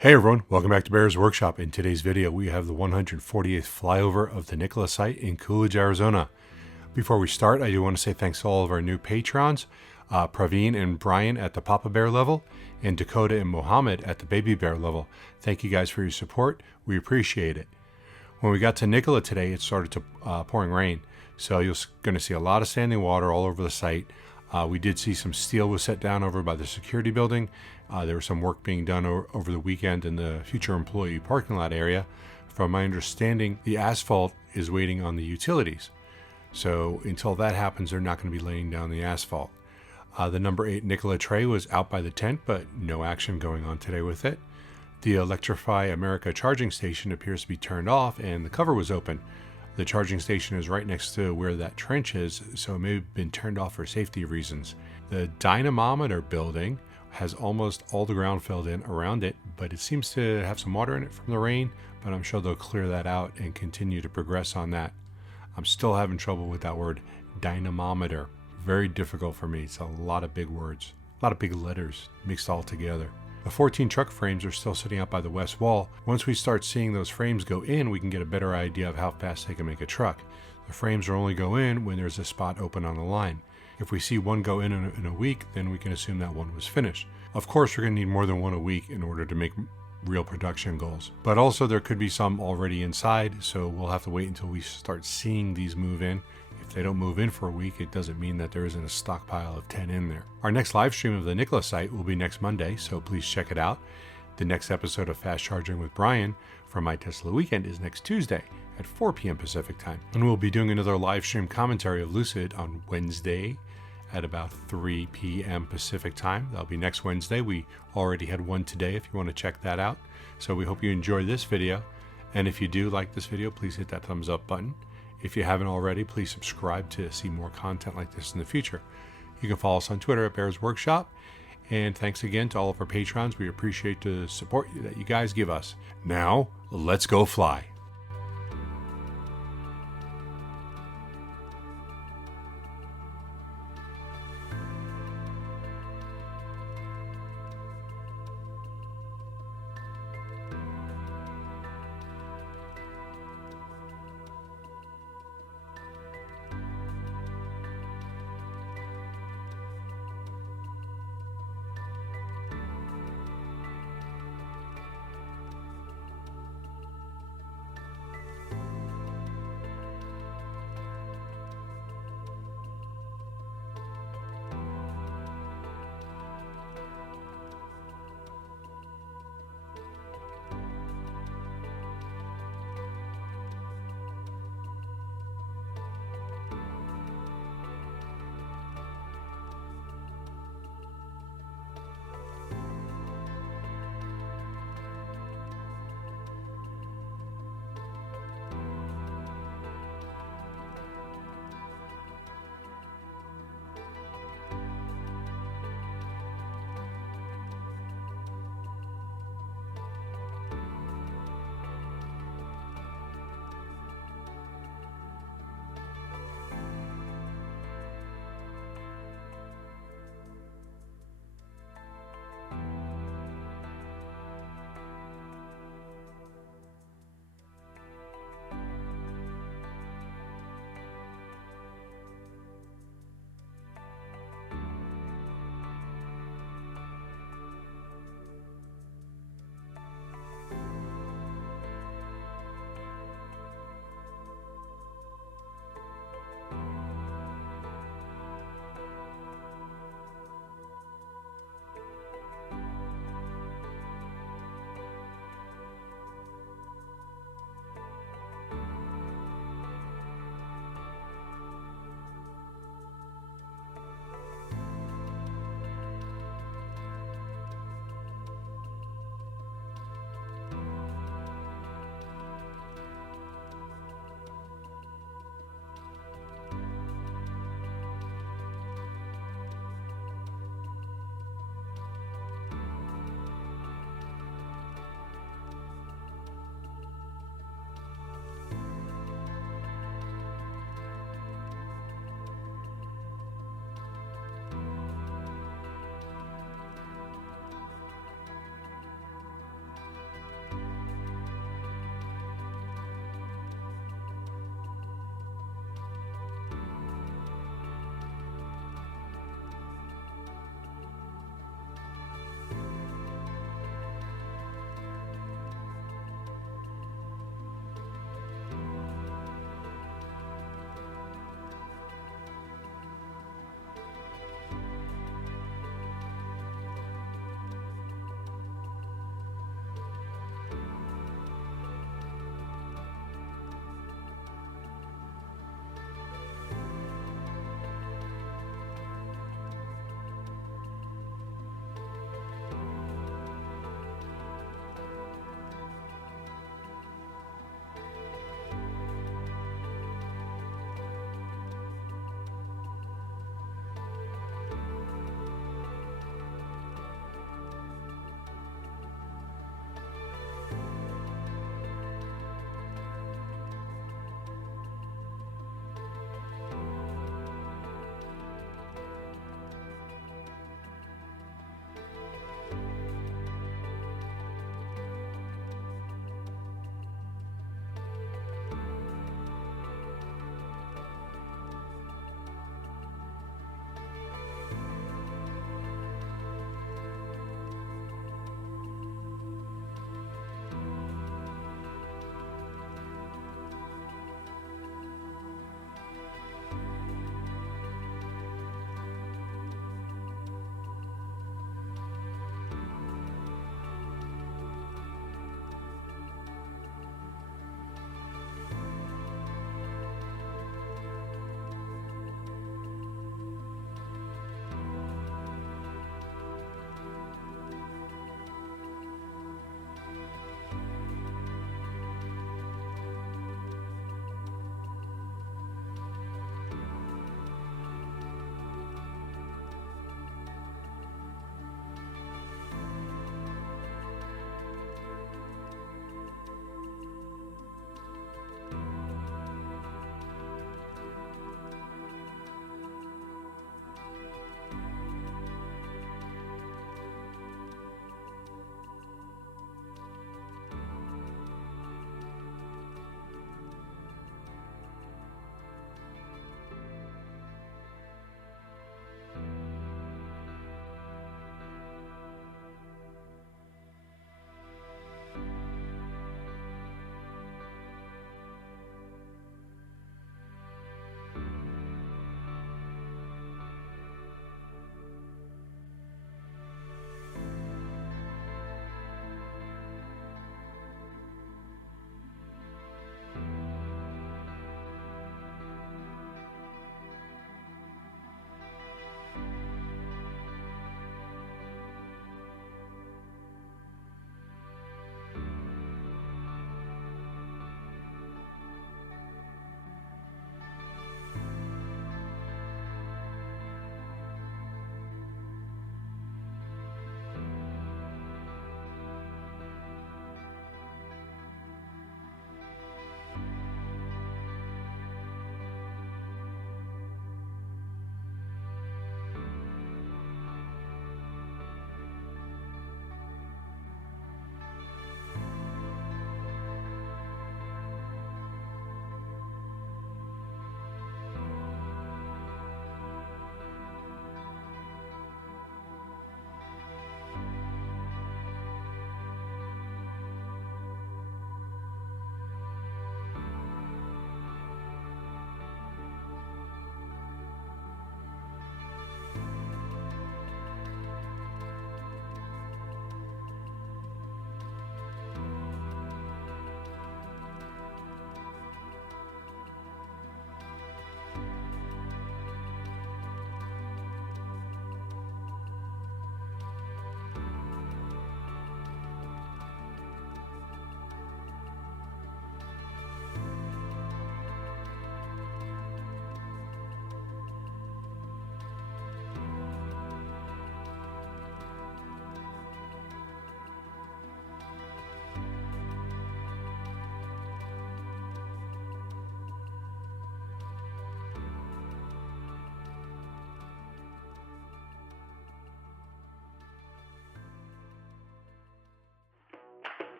Hey everyone, welcome back to Bear's Workshop. In today's video, we have the 148th flyover of the Nikola site in Coolidge, Arizona. Before we start, I do want to say thanks to all of our new patrons, Praveen and Brian at the Papa Bear level, and Dakota and Mohammed at the Baby Bear level. Thank you guys for your support. We appreciate it. When we got to Nikola today, it started to pouring rain, so you're going to see a lot of standing water all over the site. We did see some steel was set down over by the security building. There was some work being done over the weekend in the future employee parking lot area. From my understanding, the asphalt is waiting on the utilities. So until that happens, they're not going to be laying down the asphalt. The number 8 Nikola tray was out by the tent, but no action going on today with it. The Electrify America charging station appears to be turned off and the cover was open. The charging station is right next to where that trench is, so it may have been turned off for safety reasons. The dynamometer building has almost all the ground filled in around it, but it seems to have some water in it from the rain, but I'm sure they'll clear that out and continue to progress on that. I'm still having trouble with that word, dynamometer. Very difficult for me. It's a lot of big words, a lot of big letters mixed all together. The 14 truck frames are still sitting out by the west wall. Once we start seeing those frames go in, we can get a better idea of how fast they can make a truck. The frames will only go in when there's a spot open on the line. If we see one go in a week, then we can assume that one was finished. Of course, we're going to need more than one a week in order to make real production goals. But also there could be some already inside, so we'll have to wait until we start seeing these move in. If they don't move in for a week, it doesn't mean that there isn't a stockpile of 10 in there. Our next live stream of the Nikola site will be next Monday, so please check it out. The next episode of Fast Charging with Brian from My Tesla Weekend is next Tuesday at 4 p.m. Pacific time. And we'll be doing another live stream commentary of Lucid on Wednesday at about 3 p.m. Pacific time. That'll be next Wednesday. We already had one today if you want to check that out. So we hope you enjoy this video. And if you do like this video, please hit that thumbs up button. If you haven't already, please subscribe to see more content like this in the future. You can follow us on Twitter at Bears Workshop. And thanks again to all of our patrons. We appreciate the support that you guys give us. Now, let's go fly.